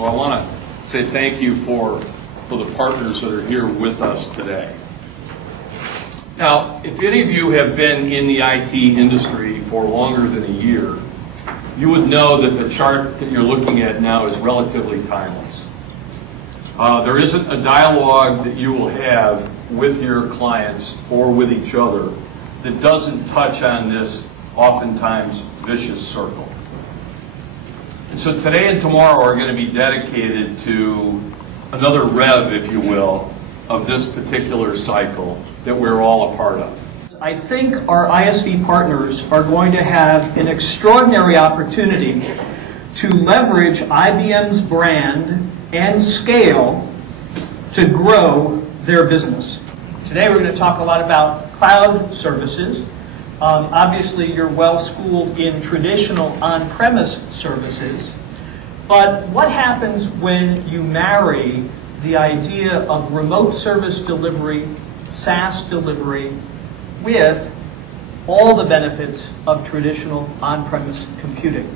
So I want to say thank you for the partners that are here with us today. Now, if any of you have been in the IT industry for longer than a year, you would know that the chart that you're looking at now is relatively timeless. There isn't a dialogue that you will have with your clients or with each other that doesn't touch on this oftentimes vicious circle. And so today and tomorrow are going to be dedicated to another rev, if you will, of this particular cycle that we're all a part of. I think our ISV partners are going to have an extraordinary opportunity to leverage IBM's brand and scale to grow their business. Today we're going to talk a lot about cloud services. Obviously you're well schooled in traditional on-premise services, but what happens when you marry the idea of remote service delivery, SaaS delivery, with all the benefits of traditional on-premise computing?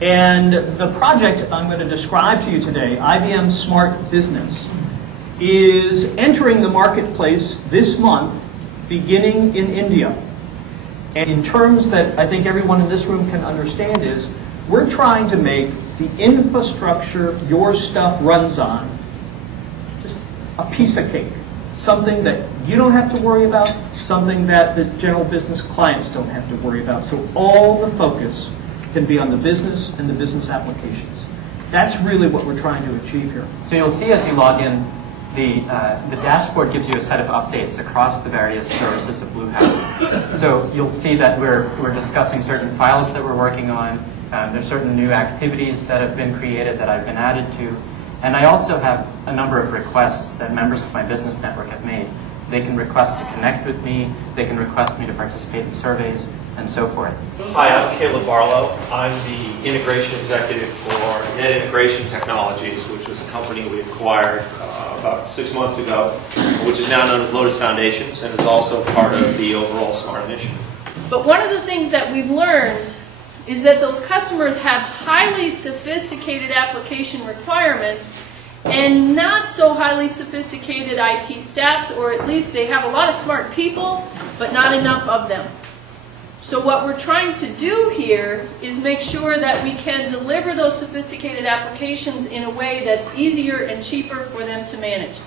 And the project I'm going to describe to you today, IBM Smart Business, is entering the marketplace this month, beginning in India. And in terms that I think everyone in this room can understand is, we're trying to make the infrastructure your stuff runs on just a piece of cake. Something that you don't have to worry about, something that the general business clients don't have to worry about. So all the focus can be on the business and the business applications. That's really what we're trying to achieve here. So you'll see as you log in, the dashboard gives you a set of updates across the various services of Blue House. So you'll see that we're discussing certain files that we're working on. There's certain new activities that have been created that I've been added to. And I also have a number of requests that members of my business network have made. They can request to connect with me, they can request me to participate in surveys, and so forth. Hi, I'm Caleb Barlow. I'm the integration executive for Net Integration Technologies, which was a company we acquired about 6 months ago, which is now known as Lotus Foundations, and is also part of the overall SMART initiative. But one of the things that we've learned is that those customers have highly sophisticated application requirements and not so highly sophisticated IT staffs, or at least they have a lot of smart people, but not enough of them. So what we're trying to do here is make sure that we can deliver those sophisticated applications in a way that's easier and cheaper for them to manage.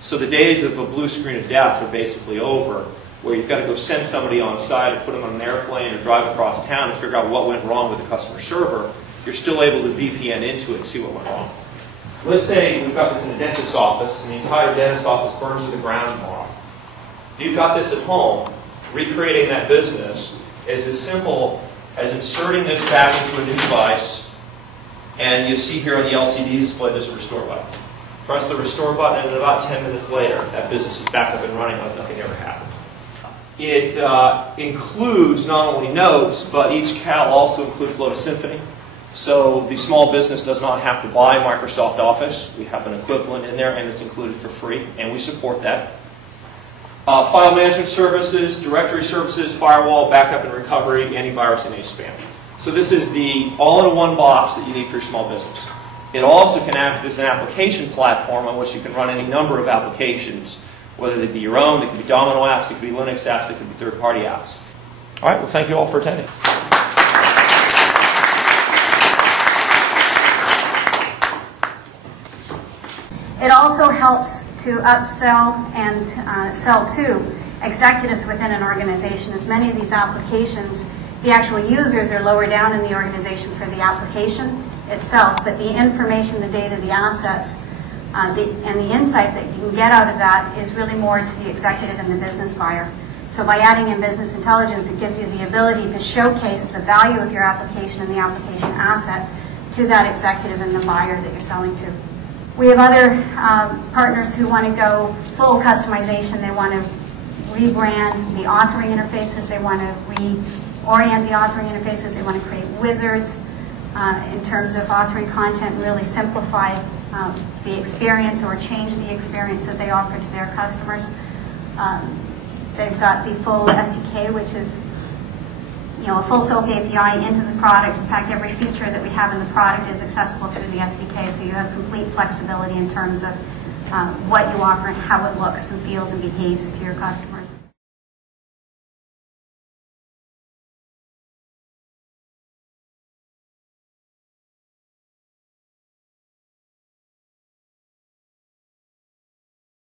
So the days of a blue screen of death are basically over, where you've got to go send somebody on site and put them on an airplane or drive across town and figure out what went wrong with the customer server. You're still able to VPN into it and see what went wrong. Let's say we've got this in the dentist's office, and the entire dentist's office burns to the ground tomorrow. If you've got this at home, recreating that business is as simple as inserting this back into a new device, and you see here on the LCD display there's a restore button. Press the restore button, and about 10 minutes later, that business is back up and running like nothing ever happened. It includes not only Notes, but each CAL also includes Lotus Symphony. So the small business does not have to buy Microsoft Office. We have an equivalent in there, and it's included for free, and we support that. File management services, directory services, firewall, backup and recovery, antivirus, and spam. So this is the all-in-one box that you need for your small business. It also can act as an application platform on which you can run any number of applications, whether they be your own, they could be Domino apps, it could be Linux apps, it could be third-party apps. All right, well, thank you all for attending. It also helps to upsell and sell to executives within an organization, as many of these applications, the actual users are lower down in the organization for the application itself, but the information, the data, the assets, and the insight that you can get out of that is really more to the executive and the business buyer. So by adding in business intelligence, it gives you the ability to showcase the value of your application and the application assets to that executive and the buyer that you're selling to. We have other partners who want to go full customization. They want to rebrand the authoring interfaces. They want to reorient the authoring interfaces. They want to create wizards in terms of authoring content and really simplify the experience or change the experience that they offer to their customers. They've got the full SDK, which is a full SOAP API into the product. In fact, every feature that we have in the product is accessible through the SDK, so you have complete flexibility in terms of what you offer and how it looks and feels and behaves to your customers.